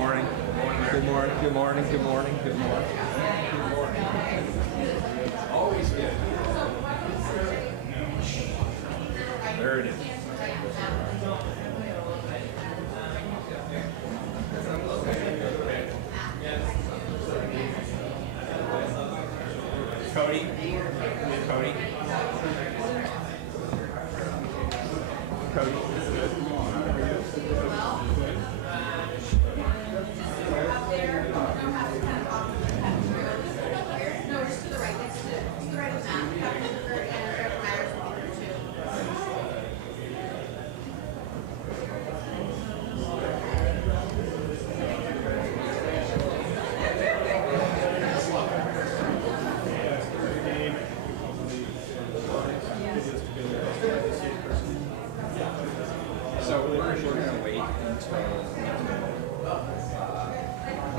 morning. Good morning. Good morning. Good morning. Good morning. Good morning. Always good. There it is. Cody. Cody. Cody. So we're gonna wait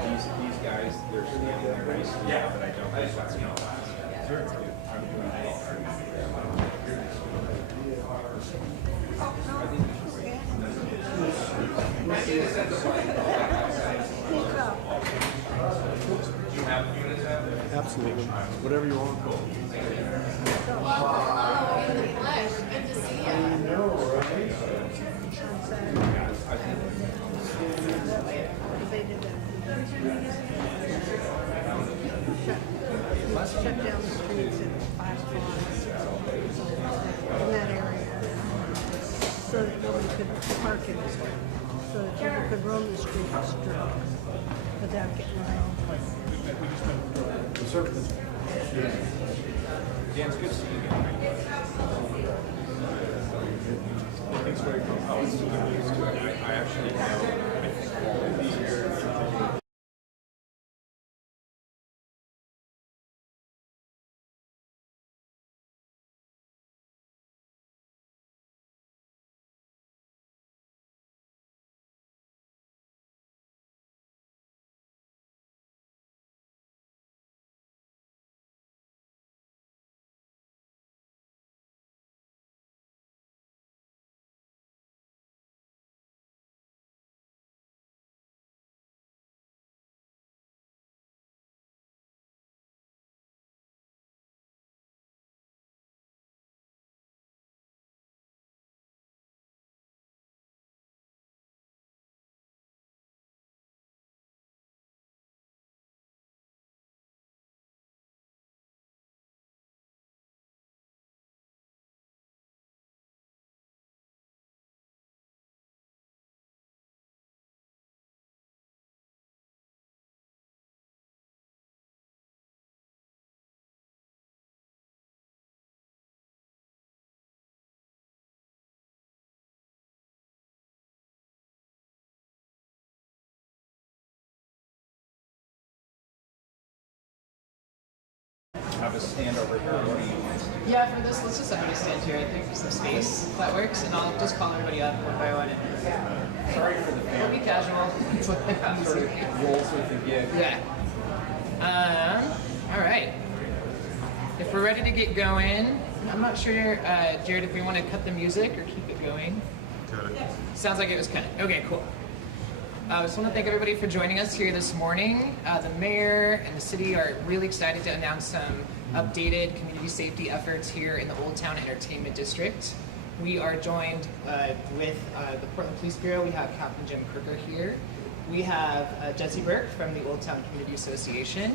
until these guys, they're standing there racing, but I don't think that's gonna last. Sure. I'm doing it. Absolutely. Whatever you want. Good to see you. Shut down the streets in 5 blocks in that area so that nobody could park in the street, so that people could roam the streets drunk without getting run over. Dan, it's good to see you again. Thanks for your Oh, it's too good. I actually know, I think all of these here. Have a stand over here. What do you want? Yeah, for this, let's just everybody stand here. I think there's some space if that works, and I'll just call everybody up one by one. Sorry for the We'll family. be casual. It's what happens Sort here. of rolls with the gig. Yeah. All right. If we're ready to get going, I'm not sure, Jared, if we want to cut the music or keep it going. Got it. Sounds like it was cut. Okay, cool. I just want to thank everybody for joining us here this morning. The mayor and the city are really excited to announce some updated community safety efforts here in the Old Town Entertainment District. We are joined with the Portland Police Bureau. We have Captain Jim Crooker here. We have Jesse Burke from the Old Town Community Association.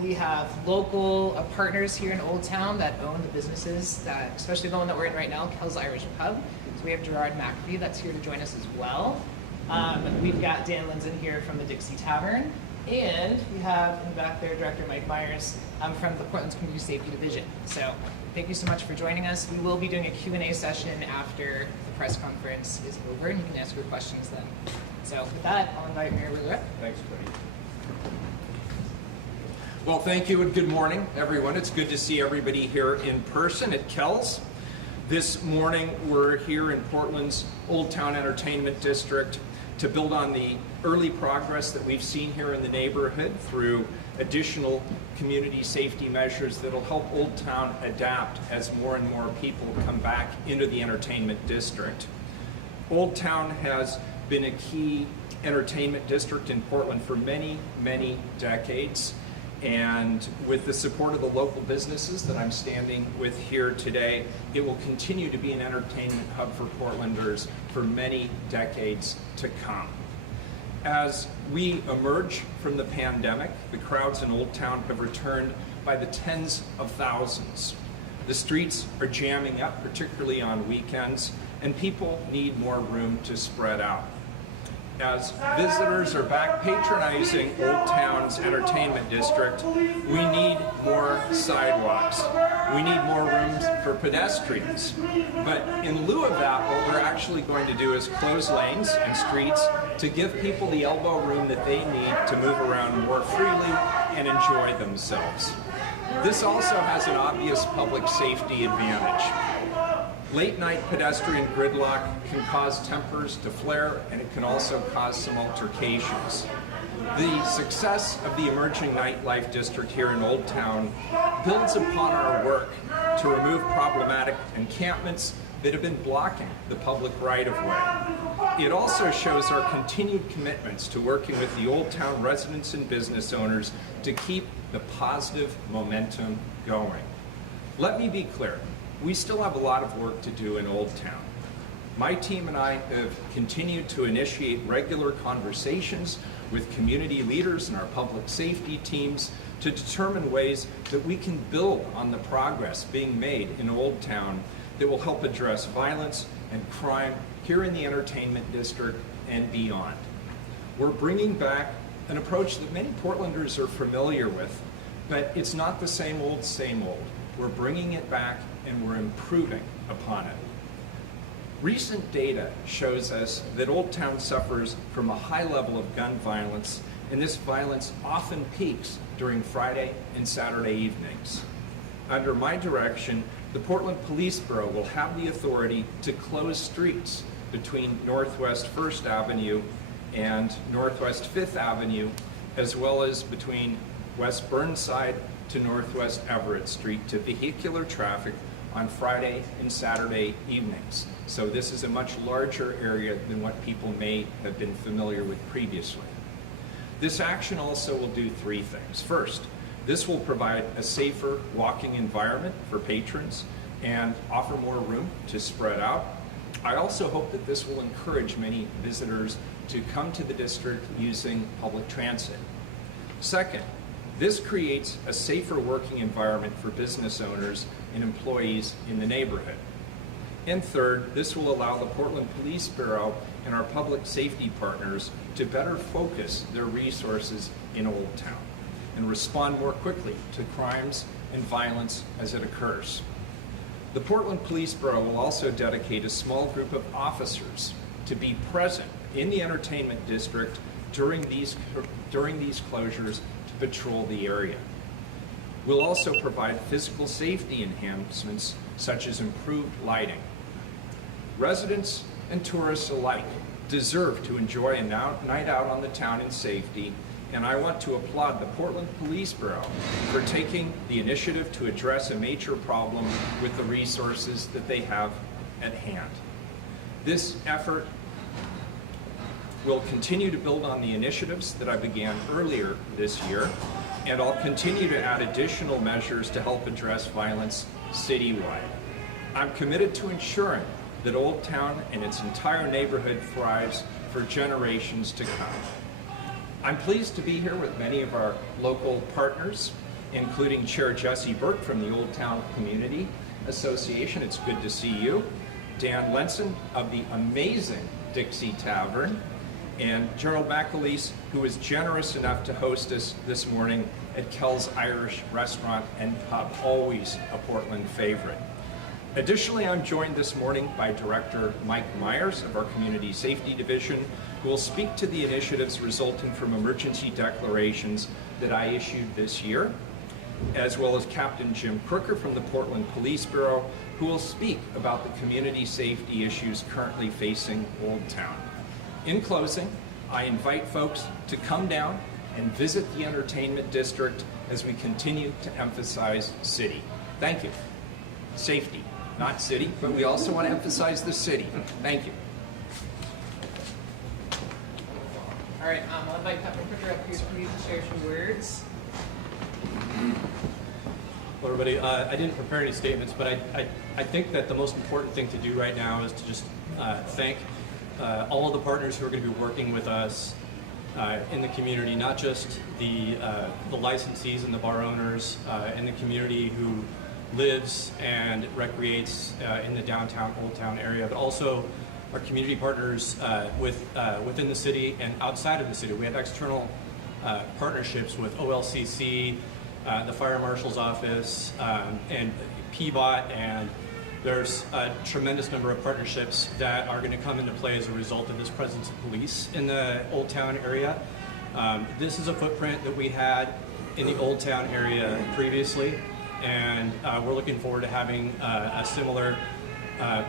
We have local partners here in Old Town that own the businesses, that, especially the one that we're in right now, Kel's Irish Pub. So we have Gerard McAfee that's here to join us as well. We've got Dan Linson here from the Dixie Tavern, and we have in the back there Director Mike Myers from the Portland's Community Safety Division. So thank you so much for joining us. We will be doing a Q&A session after the press conference is over, and you can ask your questions then. So with that, I'll invite Mayor Wheeler up. Thanks, Cody. Well, thank you and good morning, everyone. It's good to see everybody here in person at Kel's. This morning, we're here in Portland's Old Town Entertainment District to build on the early progress that we've seen here in the neighborhood through additional community safety measures that'll help Old Town adapt as more and more people come back into the entertainment district. Old Town has been a key entertainment district in Portland for many, many decades. And with the support of the local businesses that I'm standing with here today, it will continue to be an entertainment hub for Portlanders for many decades to come. As we emerge from the pandemic, the crowds in Old Town have returned by the tens of thousands. The streets are jamming up, particularly on weekends, and people need more room to spread out. As visitors are back patronizing Old Town's entertainment district, we need more sidewalks. We need more rooms for pedestrians. But in lieu of that, what we're actually going to do is close lanes and streets to give people the elbow room that they need to move around more freely and enjoy themselves. This also has an obvious public safety advantage. Late night pedestrian gridlock can cause tempers to flare, and it can also cause some altercations. The success of the emerging nightlife district here in Old Town builds upon our work to remove problematic encampments that have been blocking the public right-of-way. It also shows our continued commitments to working with the Old Town residents and business owners to keep the positive momentum going. Let me be clear. We still have a lot of work to do in Old Town. My team and I have continued to initiate regular conversations with community leaders and our public safety teams to determine ways that we can build on the progress being made in Old Town that will help address violence and crime here in the entertainment district and beyond. We're bringing back an approach that many Portlanders are familiar with, but it's not the same old, same old. We're bringing it back and we're improving upon it. Recent data shows us that Old Town suffers from a high level of gun violence, and this violence often peaks during Friday and Saturday evenings. Under my direction, the Portland Police Bureau will have the authority to close streets between Northwest 1st Avenue and Northwest 5th Avenue, as well as between West Burnside to Northwest Everett Street to vehicular traffic on Friday and Saturday evenings. So this is a much larger area than what people may have been familiar with previously. This action also will do three things. First, this will provide a safer walking environment for patrons and offer more room to spread out. I also hope that this will encourage many visitors to come to the district using public transit. Second, this creates a safer working environment for business owners and employees in the neighborhood. And third, this will allow the Portland Police Bureau and our public safety partners to better focus their resources in Old Town and respond more quickly to crimes and violence as it occurs. The Portland Police Bureau will also dedicate a small group of officers to be present in the entertainment district during these closures to patrol the area. We'll also provide physical safety enhancements such as improved lighting. Residents and tourists alike deserve to enjoy a night out on the town in safety, and I want to applaud the Portland Police Bureau for taking the initiative to address a major problem with the resources that they have at hand. This effort will continue to build on the initiatives that I began earlier this year, and I'll continue to add additional measures to help address violence citywide. I'm committed to ensuring that Old Town and its entire neighborhood thrives for generations to come. I'm pleased to be here with many of our local partners, including Chair Jesse Burke from the Old Town Community Association. It's good to see you. Dan Lenson of the amazing Dixie Tavern, and Gerald McAleese, who was generous enough to host us this morning at Kel's Irish Restaurant and Pub, always a Portland favorite. Additionally, I'm joined this morning by Director Mike Myers of our Community Safety Division, who will speak to the initiatives resulting from emergency declarations that I issued this year, as well as Captain Jim Crooker from the Portland Police Bureau, who will speak about the community safety issues currently facing Old Town. In closing, I invite folks to come down and visit the entertainment district as we continue to emphasize city. Thank you. Safety, not city, but we also want to emphasize the city. Thank you. right, I'll invite Captain Crooker up here for you to share some words. Hello, everybody. I didn't prepare any statements, but I think that the most important thing to do right now is to just thank all of the partners who are going to be working with us in the community, not just the licensees and the bar owners in the community who lives and recreates in the downtown, Old Town area, but also our community partners within the city and outside of the city. We have external partnerships with OLCC, the Fire Marshal's Office, and PBOT, and there's a tremendous number of partnerships that are going to come into play as a result of this presence of police in the Old Town area. This is a footprint that we had in the Old Town area previously, and we're looking forward to having a similar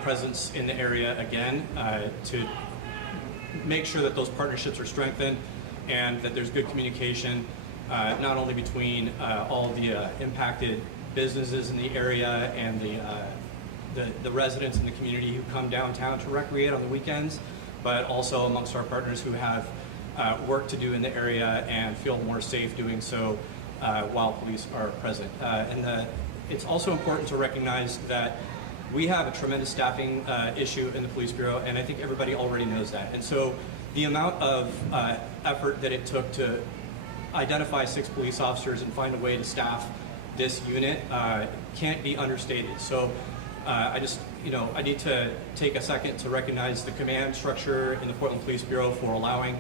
presence in the area again to make sure that those partnerships are strengthened and that there's good communication not only between all the impacted businesses in the area and the residents in the community who come downtown to recreate on the weekends, but also amongst our partners who have work to do in the area and feel more safe doing so while police are present. It's also important to recognize that we have a tremendous staffing issue in the Police Bureau, and I think everybody already knows that. And so the amount of effort that it took to identify 6 police officers and find a way to staff this unit can't be understated. So I need to take a second to recognize the command structure in the Portland Police Bureau for allowing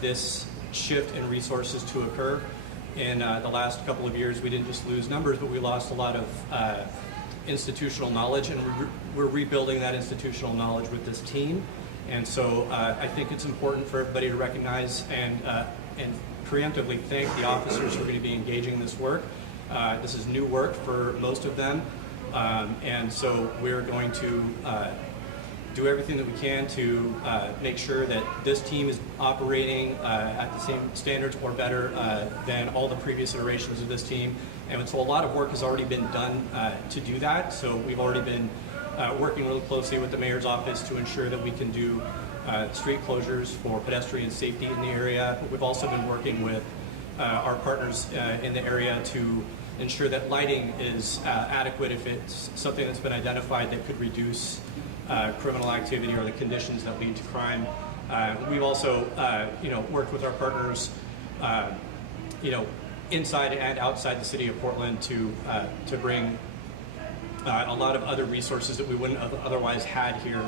this shift in resources to occur. In the last couple of years, we didn't just lose numbers, but we lost a lot of institutional knowledge, and we're rebuilding that institutional knowledge with this team. And so I think it's important for everybody to recognize and preemptively thank the officers who are going to be engaging in this work. This is new work for most of them, and so we're going to do everything that we can to make sure that this team is operating at the same standards or better than all the previous iterations of this team. And so a lot of work has already been done to do that. So we've already been working really closely with the mayor's office to ensure that we can do street closures for pedestrian safety in the area. But we've also been working with our partners in the area to ensure that lighting is adequate if it's something that's been identified that could reduce criminal activity or the conditions that lead to crime. We've also, worked with our partners, inside and outside the city of Portland to bring a lot of other resources that we wouldn't have otherwise had here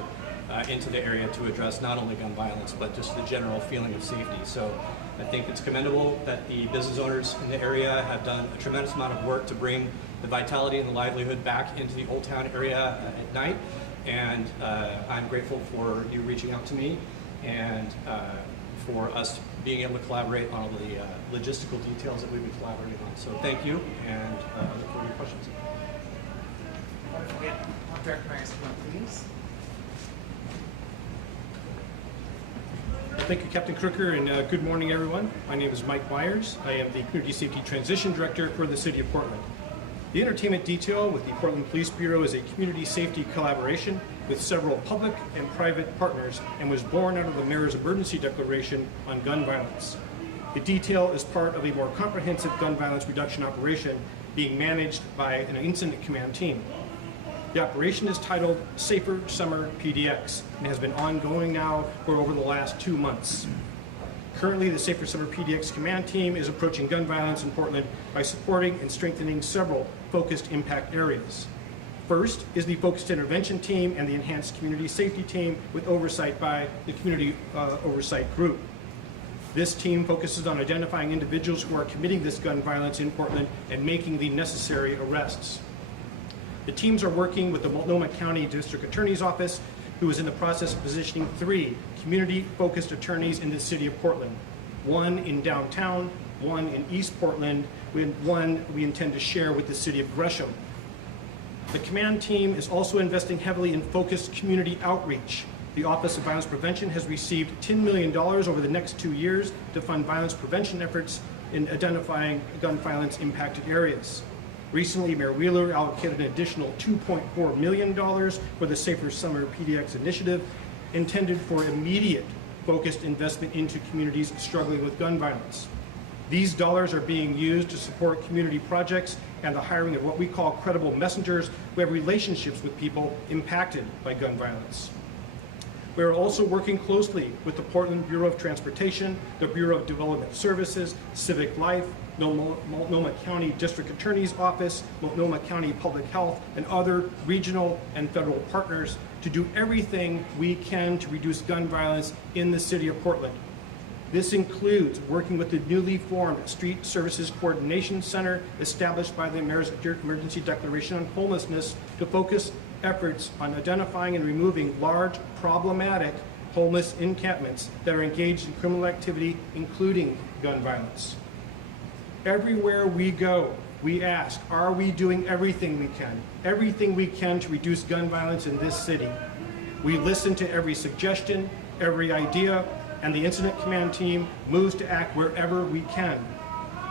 into the area to address not only gun violence, but just the general feeling of safety. So I think it's commendable that the business owners in the area have done a tremendous amount of work to bring the vitality and the livelihood back into the Old Town area at night. And I'm grateful for you reaching out to me and for us being able to collaborate on all the logistical details that we've been collaborating on. So thank you, and I look forward to your questions. Director Myers, come up, please. Thank you, Captain Crooker, and good morning, everyone. My name is Mike Myers. I am the Community Safety Transition Director for the City of Portland. The entertainment detail with the Portland Police Bureau is a community safety collaboration with several public and private partners and was born out of the Mayor's Emergency Declaration on gun violence. The detail is part of a more comprehensive gun violence reduction operation being managed by an incident command team. The operation is titled Safer Summer PDX and has been ongoing now for over the last 2 months. Currently, the Safer Summer PDX command team is approaching gun violence in Portland by supporting and strengthening several focused impact areas. First is the focused intervention team and the enhanced community safety team with oversight by the community oversight group. This team focuses on identifying individuals who are committing this gun violence in Portland and making the necessary arrests. The teams are working with the Multnomah County District Attorney's Office, who is in the process of positioning 3 community-focused attorneys in the city of Portland. 1 in downtown, 1 in East Portland, and 1 we intend to share with the city of Gresham. The command team is also investing heavily in focused community outreach. The Office of Violence Prevention has received $10 million over the next 2 years to fund violence prevention efforts in identifying gun violence impacted areas. Recently, Mayor Wheeler allocated an additional $2.4 million for the Safer Summer PDX initiative, intended for immediate focused investment into communities struggling with gun violence. These dollars are being used to support community projects and the hiring of what we call credible messengers who have relationships with people impacted by gun violence. We are also working closely with the Portland Bureau of Transportation, the Bureau of Development Services, Civic Life, Multnomah County District Attorney's Office, Multnomah County Public Health, and other regional and federal partners to do everything we can to reduce gun violence in the city of Portland. This includes working with the newly formed Street Services Coordination Center established by the Mayor's Emergency Declaration on Homelessness to focus efforts on identifying and removing large, problematic homeless encampments that are engaged in criminal activity, including gun violence. Everywhere we go, we ask, are we doing everything we can to reduce gun violence in this city? We listen to every suggestion, every idea, and the incident command team moves to act wherever we can.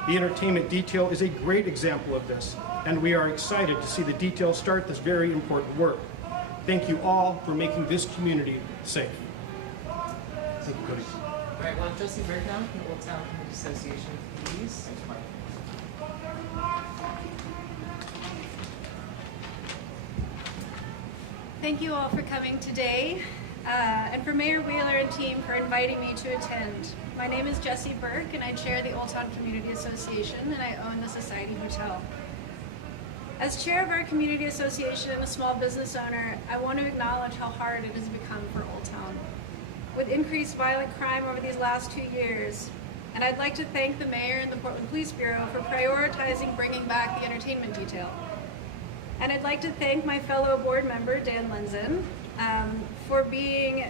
The entertainment detail is a great example of this, and we are excited to see the detail start this very important work. Thank you all for making this community safe. Thank you, Cody. All right, well, Jesse Bergkamp from the Old Town Community Association, please. Thanks, Mike. Thank you all for coming today, and for Mayor Wheeler and team for inviting me to attend. My name is Jessie Burke, and I chair the Old Town Community Association, and I own the Society Hotel. As chair of our community association and a small business owner, I want to acknowledge how hard it has become for Old Town, with increased violent crime over these last 2 years. And I'd like to thank the mayor and the Portland Police Bureau for prioritizing bringing back the entertainment detail. And I'd like to thank my fellow board member, Dan Lenzen, for being,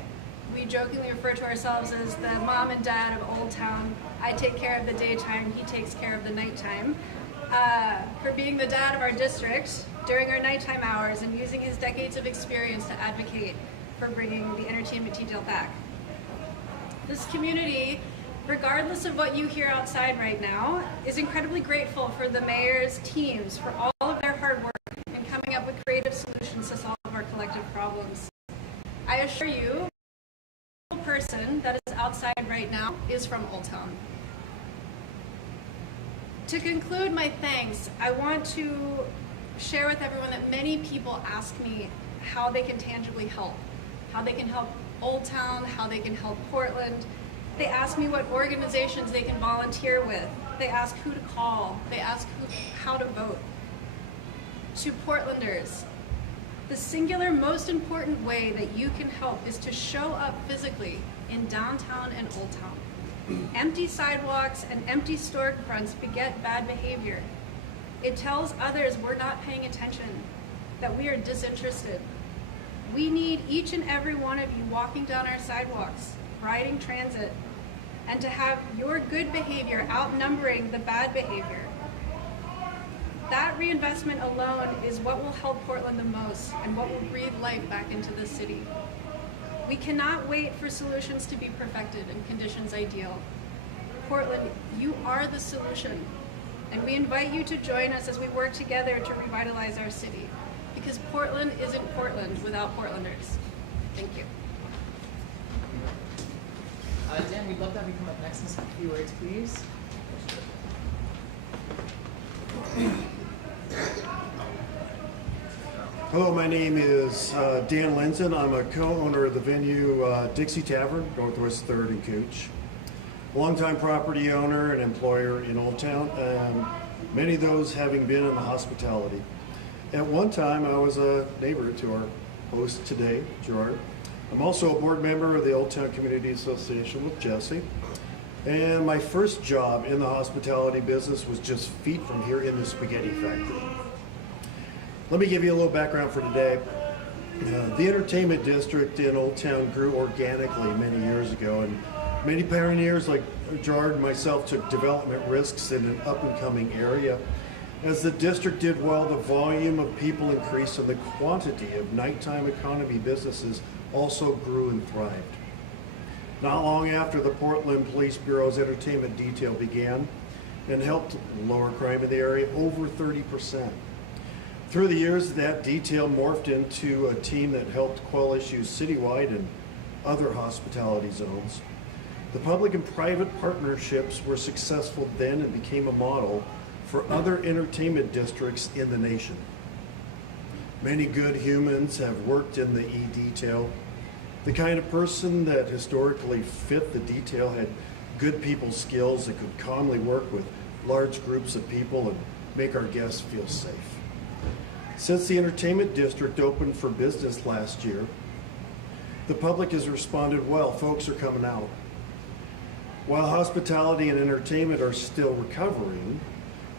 we jokingly refer to ourselves as the mom and dad of Old Town. I take care of the daytime, he takes care of the nighttime. For being the dad of our district during our nighttime hours and using his decades of experience to advocate for bringing the entertainment detail back. This community, regardless of what you hear outside right now, is incredibly grateful for the mayor's teams for all of their hard work in coming up with creative solutions to solve our collective problems. I assure you, the person that is outside right now is from Old Town. To conclude my thanks, I want to share with everyone that many people ask me how they can tangibly help, how they can help Old Town, how they can help Portland. They ask me what organizations they can volunteer with. They ask who to call. They ask how to vote. To Portlanders, the singular most important way that you can help is to show up physically in downtown and Old Town. Empty sidewalks and empty storefronts beget bad behavior. It tells others we're not paying attention, that we are disinterested. We need each and every one of you walking down our sidewalks, riding transit, and to have your good behavior outnumbering the bad behavior. That reinvestment alone is what will help Portland the most and what will breathe life back into the city. We cannot wait for solutions to be perfected and conditions ideal. Portland, you are the solution, and we invite you to join us as we work together to revitalize our city, because Portland isn't Portland without Portlanders. Thank you. Dan, we'd love to have you come up next and say a few words, please. Hello, my name is Dan Lenzen. I'm a co-owner of the venue Dixie Tavern, Northwest 3rd and Cooch. Longtime property owner and employer in Old Town, many of those having been in the hospitality. At one time, I was a neighbor to our host today, Gerard. I'm also a board member of the Old Town Community Association with Jesse. And my first job in the hospitality business was just feet from here in the spaghetti factory. Let me give you a little background for today. The entertainment district in Old Town grew organically many years ago, and many pioneers like Gerard and myself took development risks in an up-and-coming area. As the district did well, the volume of people increased and the quantity of nighttime economy businesses also grew and thrived. Not long after, the Portland Police Bureau's entertainment detail began and helped lower crime in the area over 30%. Through the years, that detail morphed into a team that helped quell issues citywide and other hospitality zones. The public and private partnerships were successful then and became a model for other entertainment districts in the nation. Many good humans have worked in the e-detail. The kind of person that historically fit the detail had good people skills that could calmly work with large groups of people and make our guests feel safe. Since the entertainment district opened for business last year, the public has responded well. Folks are coming out. While hospitality and entertainment are still recovering,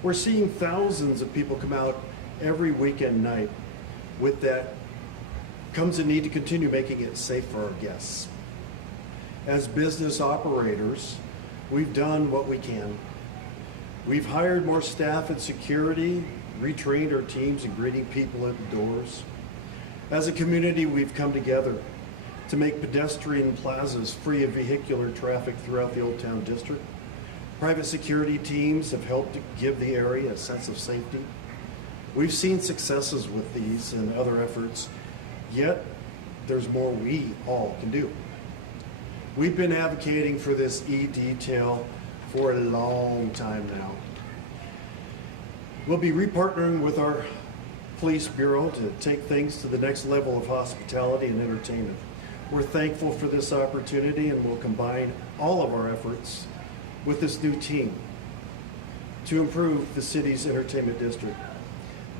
we're seeing thousands of people come out every weekend night. With that comes a need to continue making it safe for our guests. As business operators, we've done what we can. We've hired more staff and security, retrained our teams in greeting people at the doors. As a community, we've come together to make pedestrian plazas free of vehicular traffic throughout the Old Town District. Private security teams have helped to give the area a sense of safety. We've seen successes with these and other efforts, yet there's more we all can do. We've been advocating for this e-detail for a long time now. We'll be repartnering with our police bureau to take things to the next level of hospitality and entertainment. We're thankful for this opportunity, and we'll combine all of our efforts with this new team to improve the city's entertainment district.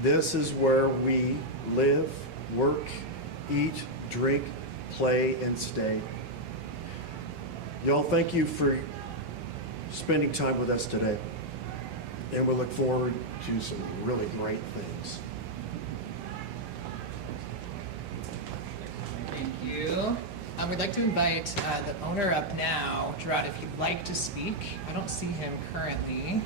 This is where we live, work, eat, drink, play, and stay. Y'all, thank you for spending time with us today, and we look forward to some really great things. Thank you. We'd like to invite the owner up now. Gerard, if you'd like to speak. I don't see him currently.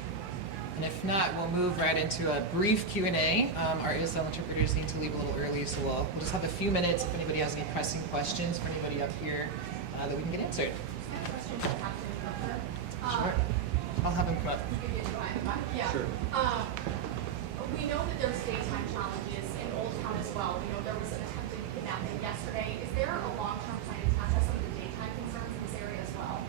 And if not, we'll move right into a brief Q&A. Our ASL interpreters need to leave a little early, so we'll just have a few minutes if anybody has any pressing questions for anybody up here that we can get answered. Sure. I'll have him come up. Yeah. Sure. We know that there's daytime challenges in Old Town as well. We know there was an attempted kidnapping yesterday. Is there a long-term plan to tackle some of the daytime concerns in this area as well?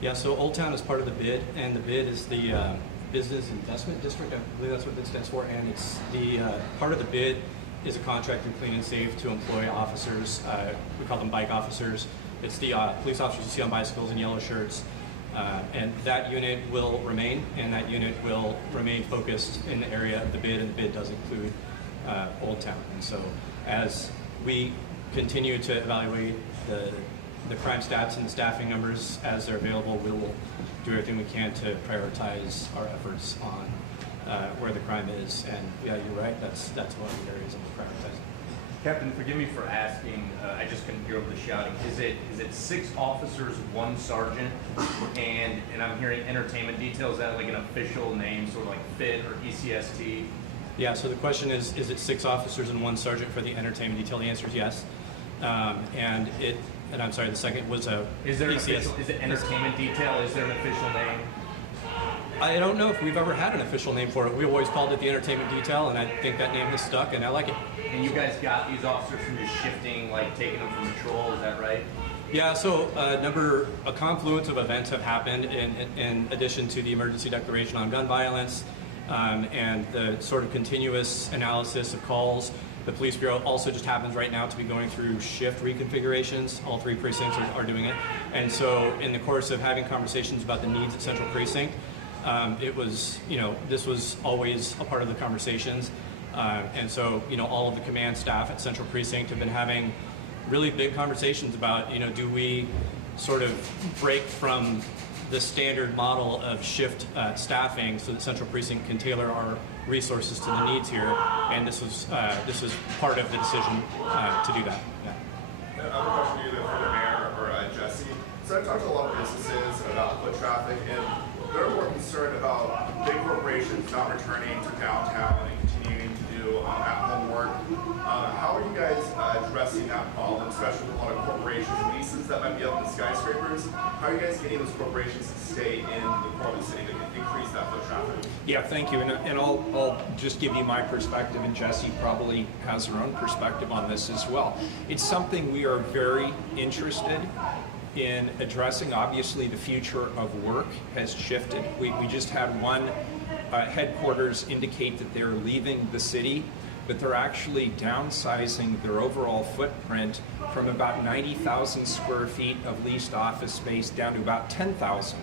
Yeah, so Old Town is part of the BID, and the BID is the Business Investment District. I believe that's what it stands for, and it's the part of the BID is a contract in clean and safe to employ officers. We call them bike officers. It's the police officers you see on bicycles and yellow shirts. And that unit will remain, and that unit will remain focused in the area of the BID, and the BID does include Old Town. And so as we continue to evaluate the crime stats and the staffing numbers as they're available, we will do everything we can to prioritize our efforts on where the crime is. And yeah, you're right, that's one of the areas that we're prioritizing. Captain, forgive me for asking, I just couldn't hear over the shouting. Is it 6 officers, 1 sergeant, and I'm hearing entertainment detail? Is that like an official name, sort of like FIT or ECST? Yeah, so the question is it 6 officers and 1 sergeant for the entertainment detail? The answer is yes. And I'm sorry, the second was a Is there an ECS. official, is it entertainment detail? Is there an official name? I don't know if we've ever had an official name for it. We always called it the entertainment detail, and I think that name has stuck, and I like it. And you guys got these officers from just shifting, like taking them from patrol, is that right? Yeah, so a confluence of events have happened in addition to the emergency declaration on gun violence and the sort of continuous analysis of calls. The police bureau also just happens right now to be going through shift reconfigurations. All 3 precincts are doing it. And so in the course of having conversations about the needs at Central Precinct, it was, this was always a part of the conversations. And so, all of the command staff at Central Precinct have been having really big conversations about, do we sort of break from the standard model of shift staffing so that Central Precinct can tailor our resources to the needs here. And this was part of the decision to do that. Yeah. I have a question either for the mayor or Jesse. So I've talked to a lot of businesses about foot traffic, and they're more concerned about big corporations not returning to downtown and continuing to do at-home work. How are you guys addressing that problem, especially with a lot of corporations leases that might be up in skyscrapers? How are you guys getting those corporations to stay in the Portland city to increase that foot traffic? Yeah, thank you. And I'll just give you my perspective, and Jessie probably has her own perspective on this as well. It's something we are very interested in addressing. Obviously, the future of work has shifted. We just had one headquarters indicate that they're leaving the city, but they're actually downsizing their overall footprint from about 90,000 square feet of leased office space down to about 10,000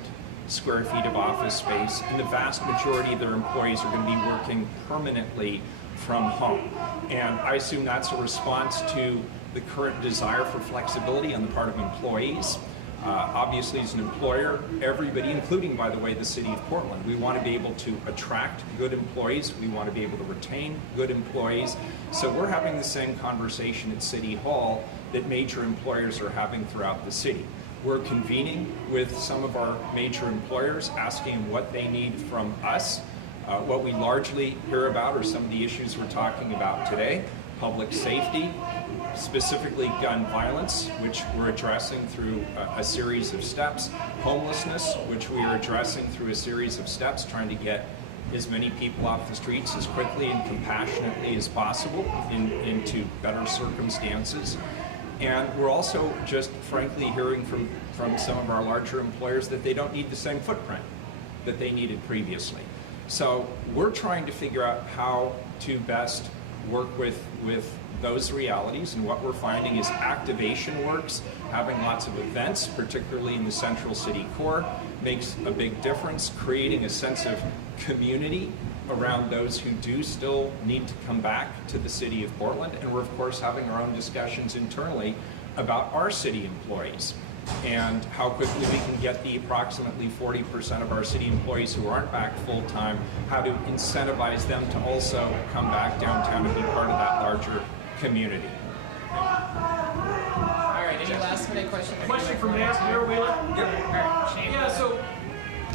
square feet of office space, and the vast majority of their employees are going to be working permanently from home. And I assume that's a response to the current desire for flexibility on the part of employees. Obviously, as an employer, everybody, including, by the way, the city of Portland, we want to be able to attract good employees. We want to be able to retain good employees. So we're having the same conversation at City Hall that major employers are having throughout the city. We're convening with some of our major employers, asking what they need from us. What we largely hear about are some of the issues we're talking about today: public safety, specifically gun violence, which we're addressing through a series of steps; homelessness, which we are addressing through a series of steps, trying to get as many people off the streets as quickly and compassionately as possible into better circumstances. And we're also just frankly hearing from some of our larger employers that they don't need the same footprint that they needed previously. So we're trying to figure out how to best work with those realities, and what we're finding is activation works. Having lots of events, particularly in the central city core, makes a big difference, creating a sense of community around those who do still need to come back to the city of Portland. And we're of course having our own discussions internally about our city employees and how quickly we can get the approximately 40% of our city employees who aren't back full-time, how to incentivize them to also come back downtown and be part of that larger community. All right, any last minute questions? Question for Mayor Wheeler. All right, Shane. Yeah, so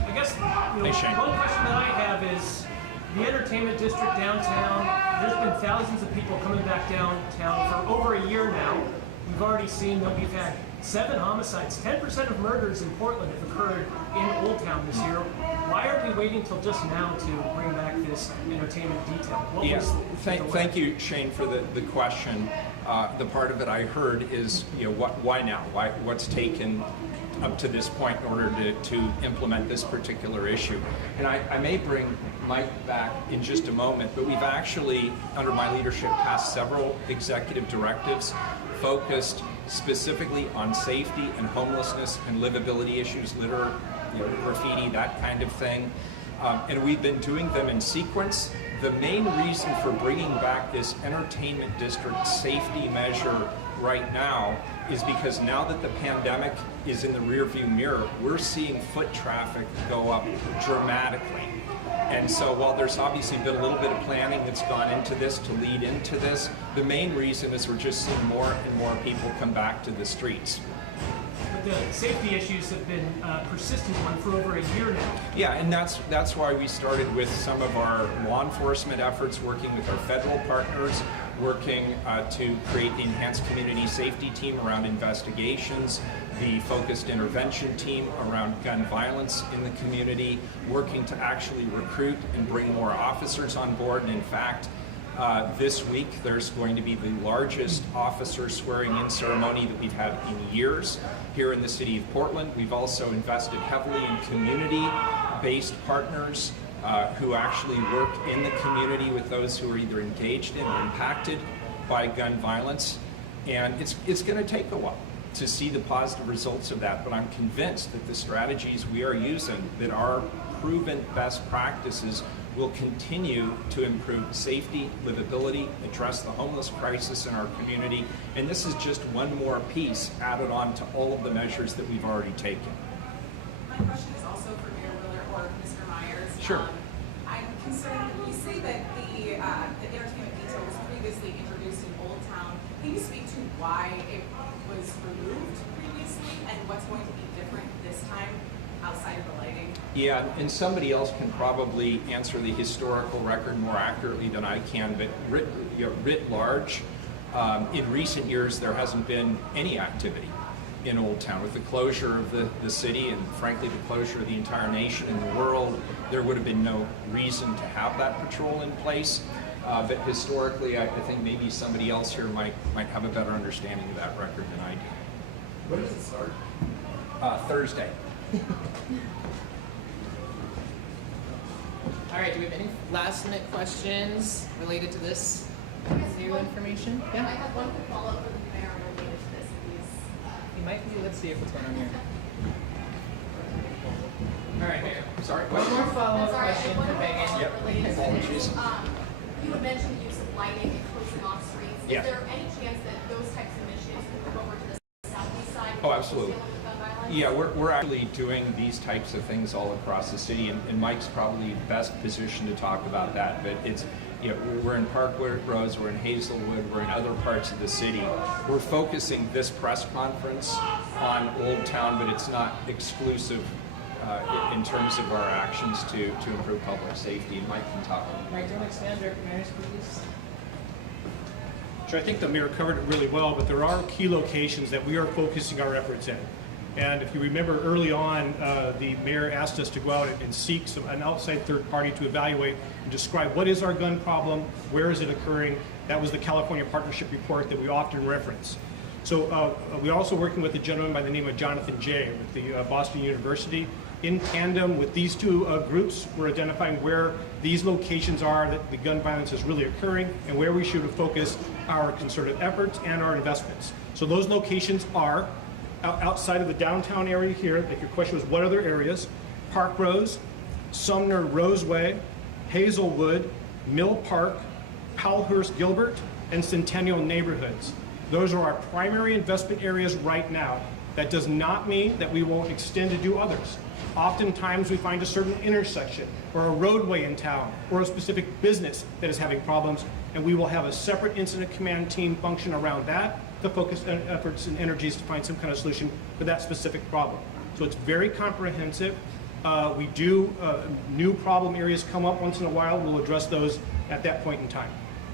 I guess Hey, Shane. one question that I have is the entertainment district downtown. There's been thousands of people coming back downtown for over a year now. We've already seen that we've had 7 homicides. 10% of murders in Portland have occurred in Old Town this year. Why are we waiting till just now to bring back this entertainment detail? What was the delay? Thank you, Shane, for the question. The part of it I heard is, why now? What's taken up to this point in order to implement this particular issue? And I may bring Mike back in just a moment, but we've actually, under my leadership, passed several executive directives focused specifically on safety and homelessness and livability issues, litter, graffiti, that kind of thing. And we've been doing them in sequence. The main reason for bringing back this entertainment district safety measure right now is because now that the pandemic is in the rearview mirror, we're seeing foot traffic go up dramatically. And so while there's obviously been a little bit of planning that's gone into this to lead into this, the main reason is we're just seeing more and more people come back to the streets. But the safety issues have been a persistent one for over a year now. Yeah, and that's why we started with some of our law enforcement efforts, working with our federal partners, working to create the enhanced community safety team around investigations, the focused intervention team around gun violence in the community, working to actually recruit and bring more officers on board. And in fact, this week there's going to be the largest officer swearing-in ceremony that we've had in years here in the city of Portland. We've also invested heavily in community-based partners who actually work in the community with those who are either engaged in or impacted by gun violence. And it's going to take a while to see the positive results of that, but I'm convinced that the strategies we are using, that are proven best practices, will continue to improve safety, livability, address the homeless crisis in our community, and this is just one more piece added on to all of the measures that we've already taken. My question is also for Mayor Wheeler or Mr. Myers. Sure. I'm concerned, you say that the entertainment detail was previously introduced in Old Town. Can you speak to why it was removed previously and what's going to be different this time? outside of the lighting? Yeah, and somebody else can probably answer the historical record more accurately than I can, but writ large, in recent years there hasn't been any activity in Old Town. With the closure of the city and frankly the closure of the entire nation and the world, there would have been no reason to have that patrol in place. But historically, I think maybe somebody else here might have a better understanding of that record than I do. When does it start? Thursday. All right, do we have any last minute questions related to this new information? I have one quick follow-up for the mayor related to this, please. You might be, let's see what's going on here. All right, Mayor. Sorry, One more follow-up Sorry, I question have one for more Megan. follow-up related to Apologies. this. You had mentioned the use of lighting and closing off streets. Yeah. Is there any chance that those types of initiatives could move over to the southeast side? Oh, absolutely. Dealing with gun violence? Yeah, we're actually doing these types of things all across the city, and Mike's probably best positioned to talk about that. But it's, you know, we're in Parkwood Rose, we're in Hazelwood, we're in other parts of the city. We're focusing this press conference on Old Town, but it's not exclusive in terms of our actions to improve public safety. And Mike can talk. Mike, do you want to expand your mayor's please? Sure, I think the mayor covered it really well, but there are key locations that we are focusing our efforts in. And if you remember early on, the mayor asked us to go out and seek an outside third party to evaluate and describe what is our gun problem, where is it occurring. That was the California Partnership Report that we often reference. So we're also working with a gentleman by the name of Jonathan Jay with the Boston University. In tandem with these two groups, we're identifying where these locations are that the gun violence is really occurring and where we should focus our concerted efforts and our investments. So those locations are outside of the downtown area here. Like your question was, what other areas? Park Rose, Sumner Roseway, Hazelwood, Mill Park, Powellhurst Gilbert, and Centennial neighborhoods. Those are our primary investment areas right now. That does not mean that we won't extend to do others. Oftentimes we find a certain intersection or a roadway in town or a specific business that is having problems, and we will have a separate incident command team function around that to focus efforts and energies to find some kind of solution for that specific problem. So it's very comprehensive. We do, new problem areas come up once in a while. We'll address those at that point in time.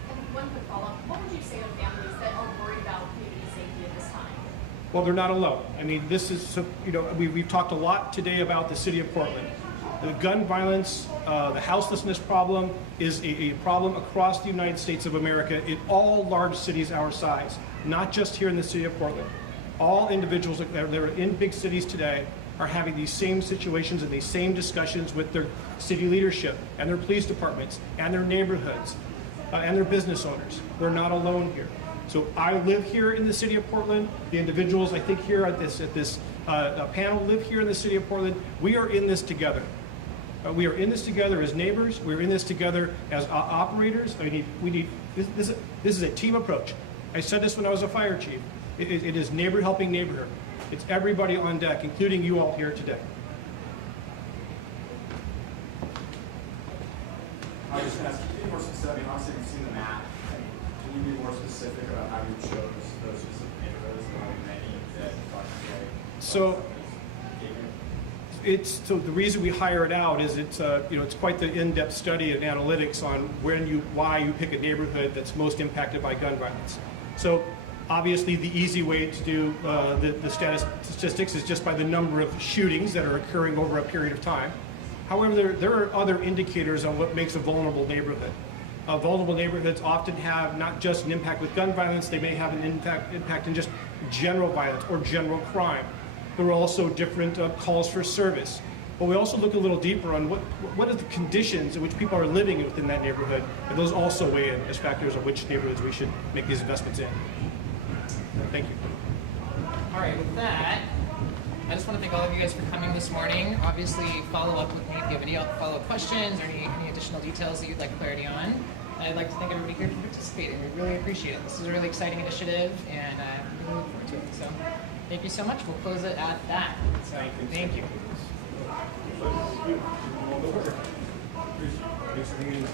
And one quick follow-up. What would you say to families that are worried about community safety at this time? Well, they're not alone. I mean, this is, you know, we've talked a lot today about the city of Portland. The gun violence, the houselessness problem is a problem across the United States of America in all large cities our size, not just here in the city of Portland. All individuals that are in big cities today are having these same situations and these same discussions with their city leadership and their police departments and their neighborhoods and their business owners. We're not alone here. So I live here in the city of Portland. The individuals I think here at this panel live here in the city of Portland. We are in this together. We are in this together as neighbors. We're in this together as operators. This is a team approach. I said this when I was a fire chief. It is neighbor helping neighbor. It's everybody on deck, including you all here today. I was just asking, can you be more specific? Obviously, you've seen the map. Can you be more specific about how you chose those specific neighborhoods and how many that you thought today? So the reason we hire it out is it's quite the in-depth study and analytics on why you pick a neighborhood that's most impacted by gun violence. So obviously the easy way to do the statistics is just by the number of shootings that are occurring over a period of time. However, there are other indicators on what makes a vulnerable neighborhood. Vulnerable neighborhoods often have not just an impact with gun violence, they may have an impact in just general violence or general crime. There are also different calls for service. But we also look a little deeper on what are the conditions in which people are living within that neighborhood, and those also weigh in as factors of which neighborhoods we should make these investments in. Thank you. All right, with that, I just want to thank all of you guys for coming this morning. Obviously, follow up with me if you have any follow-up questions or any additional details that you'd like clarity on. And I'd like to thank everybody here for participating. We really appreciate it. This is a really exciting initiative, and we really look forward to it. So, thank you so much. We'll close it at that. So, thank you. Thanks for hanging in.